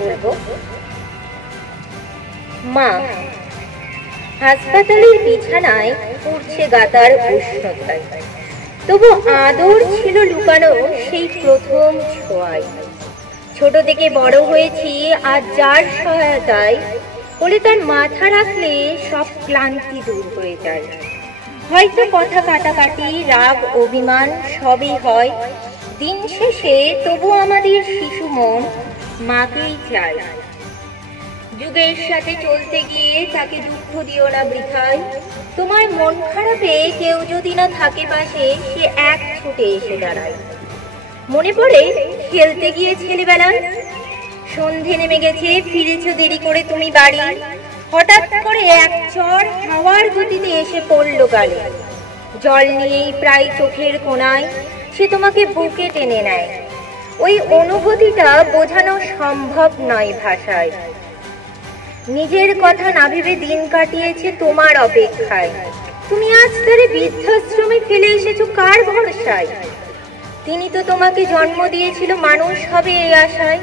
বলবো। মা হাসপাতালের বিছানায় পুড়ছে গাতার উষ্ণতায়, তবু আদর ছিল লুকানো সেই প্রথম ছোঁয়ায়। ছোট থেকে বড় হয়েছি আর যার সহায়তায় বলে তার মাথা রাখলে সব ক্লান্তি দূর হয়ে যায়। হয়তো কথা কাটাকাটি, রাগ, অভিমান সবই হয়, দিন শেষে তবু আমাদের শিশু মন মাকেই চায়। যুগের সাথে চলতে গিয়ে তাকে দুঃখ দিও না বৃথায়, তোমার মন খারাপে কেউ যদি না থাকে পাশে, সে এক ছুটে এসে দাঁড়ায়। মনে পড়ে খেলতে গিয়ে ছেলেবেলায়, সন্ধে নেমে গেছে, ফিরেছো দেরি করে তুমি বাড়ি, হঠাৎ করে এক ঝড় হাওয়ার গতিতে এসে পড়লো গালে। জল নিয়েই প্রায় চোখের কোণায় সে তোমাকে বুকে টেনে নেয়। ওই অনুভূতিটা বোঝানো সম্ভব নয় ভাষায়। নিজের কথা না ভেবে দিন কাটিয়েছে তোমার অপেক্ষায়। তুমি আজ তারে বৃদ্ধাশ্রমে ফেলে এসেছো কার ভরসায়? তিনি তো তোমাকে জন্ম দিয়েছিল মানুষ হবে এই আশায়,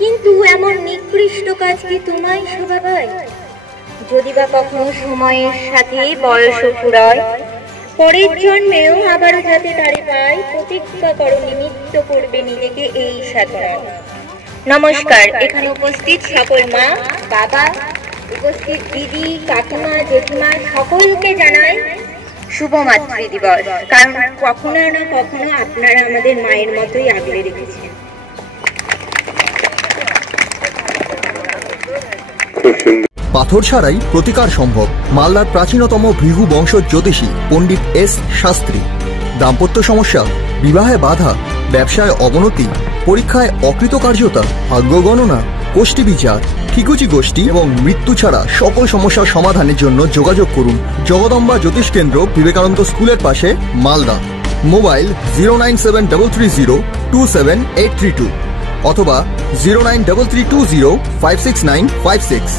কিন্তু এমন নিকৃষ্ট কাজ কি তোমায় শোভাবায়? যদি বা কখনো সময়ের সাথে বয়স ফুরায়, পরের জন্মেও আবারও যাতে তারে পায়, প্রতিজ্ঞা করো নিমিত্ত করবে নিজেকে এই সাধনায়। নমস্কার, এখানে উপস্থিত সকল মা, বাবা, উপস্থিত দিদি, কাকিমা, জেঠিমা সকলকে জানাই শুভ মাতৃ দিবস। কারণ কখনো না কখনো আপনারা আমাদের মায়ের মতোই আগলে রেখেছেন। পাথর ছাড়াই প্রতিকার সম্ভব। মালদার প্রাচীনতম ভৃগু বংশ জ্যোতিষী পণ্ডিত এস শাস্ত্রী। দাম্পত্য সমস্যা, বিবাহে বাধা, ব্যবসায় অবনতি, পরীক্ষায় অকৃতকার্যতা, ভাগ্য গণনা, গোষ্ঠী বিচার, ঠিকুচি গোষ্ঠী এবং মৃত্যু ছাড়া সকল সমস্যার সমাধানের জন্য যোগাযোগ করুন জগদম্বা জ্যোতিষ কেন্দ্র, বিবেকানন্দ স্কুলের পাশে, মালদা। মোবাইল 09730278332 অথবা 09332056956।